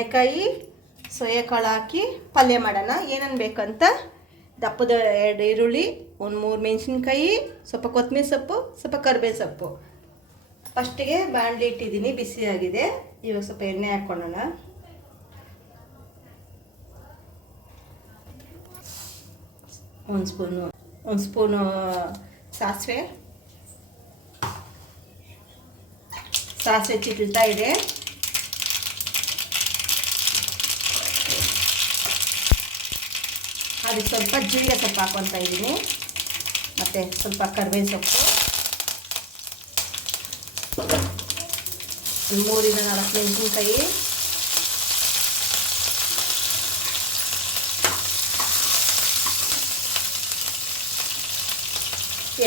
ಬದನೆಕಾಯಿ ಸೋಯಾಕಾಳು ಹಾಕಿ ಪಲ್ಯ ಮಾಡೋಣ. ಏನೇನು ಬೇಕಂತ ದಪ್ಪದ 2 ಈರುಳ್ಳಿ, ಒಂದು 3 ಮೆಣಸಿನ್ಕಾಯಿ, ಸ್ವಲ್ಪ ಕೊತ್ತಂಬರಿ ಸೊಪ್ಪು, ಸ್ವಲ್ಪ ಕರಿಬೇವು ಸೊಪ್ಪು. ಫಸ್ಟಿಗೆ ಬಾಣಲಿ ಇಟ್ಟಿದ್ದೀನಿ, ಬಿಸಿಯಾಗಿದೆ. ಇವಾಗ ಸ್ವಲ್ಪ ಎಣ್ಣೆ ಹಾಕ್ಕೊಳ್ಳೋಣ. ಒಂದು ಸ್ಪೂನು ಸಾಸಿವೆ ಚಿಟ್ಲ್ತಾ ಇದೆ. ಅದಕ್ಕೆ ಸ್ವಲ್ಪ ಜೀರಿಗೆ ಸೊಪ್ಪು ಹಾಕ್ಕೊತಾ ಇದ್ದೀನಿ, ಮತ್ತು ಸ್ವಲ್ಪ ಕರಿಬೇವು ಸೊಪ್ಪು, 3 4 ಮೆಣಸಿನ್ಕಾಯಿ,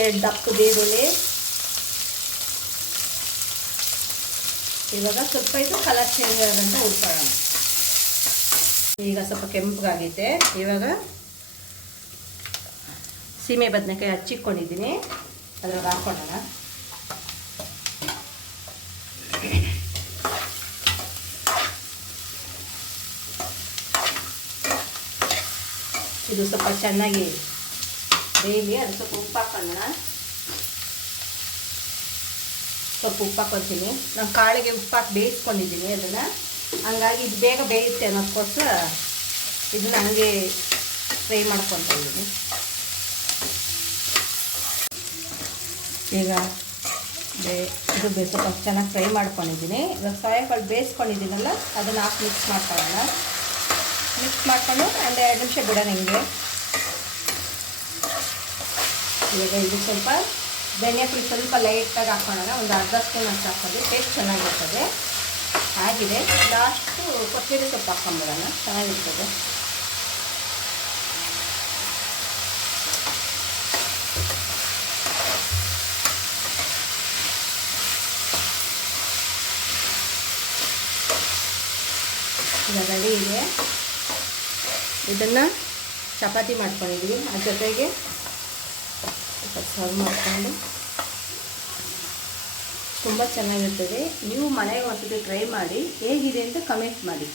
ಎರಡು ದಪ್ಪದ ಈರುಳ್ಳಿ. ಇವಾಗ ಸ್ವಲ್ಪ ಇದು ಕಲರ್ ಚೇಂಜ್ ಆಗೋಂತ ಹುರ್ಕೊಳ್ಳೋಣ. ಈಗ ಸ್ವಲ್ಪ ಕೆಂಪಗಾಗೈತೆ. ಇವಾಗ ಸೀಮೆ ಬದನೆಕಾಯಿ ಹಚ್ಚಿಟ್ಕೊಂಡಿದ್ದೀನಿ, ಅದ್ರಾಗ ಹಾಕ್ಕೊಳ್ಳೋಣ. ಇದು ಸ್ವಲ್ಪ ಚೆನ್ನಾಗಿ ಬೇಯಲಿ. ಅದು ಸ್ವಲ್ಪ ಉಪ್ಪು ಹಾಕೋಣ. ಸ್ವಲ್ಪ ಉಪ್ಪು ಹಾಕೊತೀನಿ. ನಾನು ಕಾಳಿಗೆ ಉಪ್ಪು ಹಾಕಿ ಬೇಯಿಸ್ಕೊಂಡಿದ್ದೀನಿ ಅದನ್ನು, ಹಂಗಾಗಿ ಇದು ಬೇಗ ಬೇಯುತ್ತೆ ಅನ್ನೋದಕ್ಕೋಸ್ಕರ ಇದನ್ನು ಹಂಗೆ ಫ್ರೈ ಮಾಡ್ಕೊತಾ ಇದ್ದೀನಿ. ಈಗ ಇದು ಸ್ವಲ್ಪ ಚೆನ್ನಾಗಿ ಫ್ರೈ ಮಾಡ್ಕೊಂಡಿದ್ದೀನಿ. ಇವಾಗ ಸೋಯಾಕಾಳು ಬೇಯಿಸ್ಕೊಂಡಿದ್ದೀನಲ್ಲ, ಅದನ್ನು ಹಾಕಿ ಮಿಕ್ಸ್ ಮಾಡ್ಕೊಳ್ಳೋಣ. ಮಿಕ್ಸ್ ಮಾಡಿಕೊಂಡು ಒಂದು 2 ನಿಮಿಷ ಬಿಡೋಣ ಹಿಂಗೆ. ಇವಾಗ ಇದು ಸ್ವಲ್ಪ ಧನಿಯಾ ಪುಡಿ ಸ್ವಲ್ಪ ಲೈಟಾಗಿ ಹಾಕ್ಕೊಳ್ಳೋಣ. ಒಂದು ಅರ್ಧ ಸ್ಪೂನ್ ಅಷ್ಟು ಹಾಕೋದು, ಟೇಸ್ಟ್ ಚೆನ್ನಾಗಿರ್ತದೆ. ಆಗಿದೆ. ಲಾಸ್ಟು ಕೊತ್ತಂಬರಿ ಸೊಪ್ಪು ಹಾಕ್ಕೊಂಬಿಡೋಣ, ಚೆನ್ನಾಗಿರ್ತದೆ. ಈಗ ರೆಡಿ ಇದೆ. ಇದನ್ನು ಚಪಾತಿ ಮಾಡ್ಕೊಂಡಿದ್ದೀವಿ, ಅದ್ರ ಜೊತೆಗೆ ಸರ್ವ್ ಮಾಡಿಕೊಂಡು ತುಂಬ ಚೆನ್ನಾಗಿರ್ತದೆ. ನೀವು ಮನೆಗೆ ಒಂದ್ಸತಿ ಟ್ರೈ ಮಾಡಿ, ಹೇಗಿದೆ ಅಂತ ಕಮೆಂಟ್ ಮಾಡಿ.